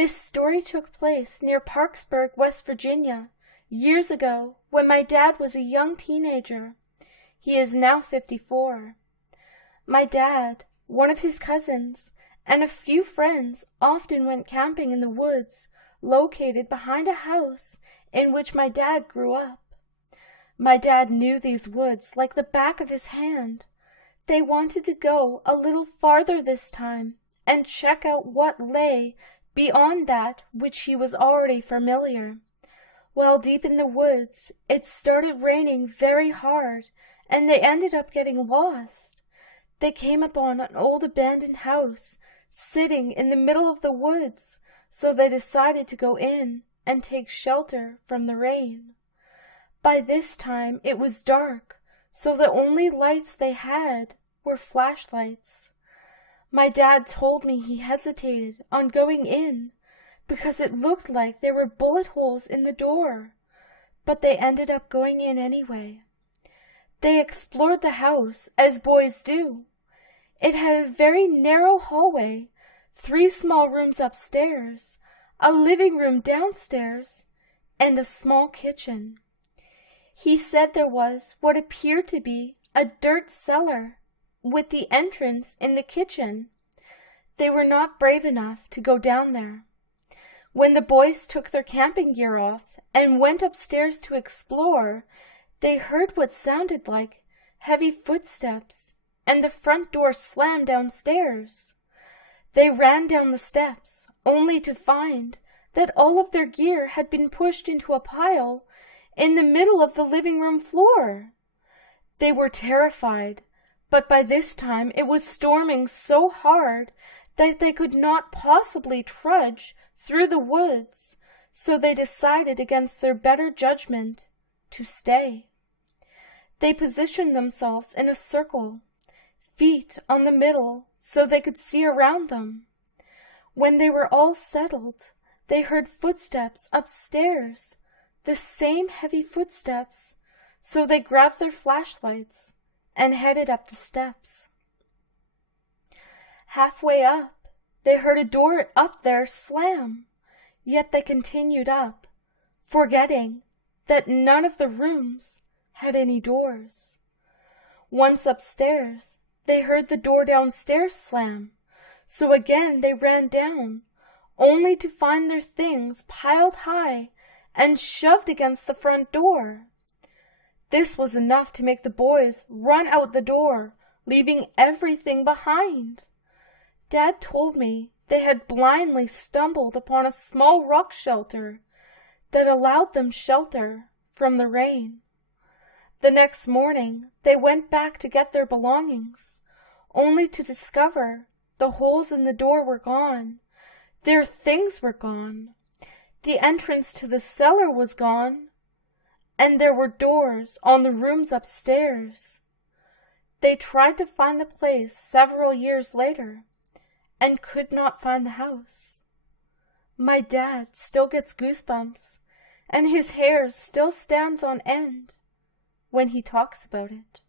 This story took place near Parksburg, West Virginia, years ago when my dad was a young teenager. He is now 54. My dad, one of his cousins, and a few friends often went camping in the woods located behind a house in which my dad grew up. My dad knew these woods like the back of his hand. They wanted to go a little farther this time and check out what lay beyond that which he was already familiar. While deep in the woods, it started raining very hard, and they ended up getting lost. They came upon an old abandoned house sitting in the middle of the woods, so they decided to go in and take shelter from the rain. By this time it was dark, so the only lights they had were flashlights. My dad told me he hesitated on going in because it looked like there were bullet holes in the door, but they ended up going in anyway. They explored the house, as boys do. It had a very narrow hallway, 3 small rooms upstairs, a living room downstairs, and a small kitchen. He said there was what appeared to be a dirt cellar with the entrance in the kitchen. They were not brave enough to go down there. When the boys took their camping gear off and went upstairs to explore, they heard what sounded like heavy footsteps, and the front door slammed downstairs. They ran down the steps, only to find that all of their gear had been pushed into a pile in the middle of the living room floor. They were terrified, but by this time it was storming so hard that they could not possibly trudge through the woods, so they decided against their better judgment to stay. They positioned themselves in a circle, feet on the middle, so they could see around them. When they were all settled, they heard footsteps upstairs, the same heavy footsteps, so they grabbed their flashlights and headed up the steps. Halfway up, they heard a door up there slam, yet they continued up, forgetting that none of the rooms had any doors. Once upstairs, they heard the door downstairs slam, so again they ran down, only to find their things piled high and shoved against the front door. This was enough to make the boys run out the door, leaving everything behind. Dad told me they had blindly stumbled upon a small rock shelter that allowed them shelter from the rain. The next morning, they went back to get their belongings, only to discover the holes in the door were gone. Their things were gone. The entrance to the cellar was gone, and there were doors on the rooms upstairs. They tried to find the place several years later and could not find the house. My dad still gets goosebumps, and his hair still stands on end when he talks about it.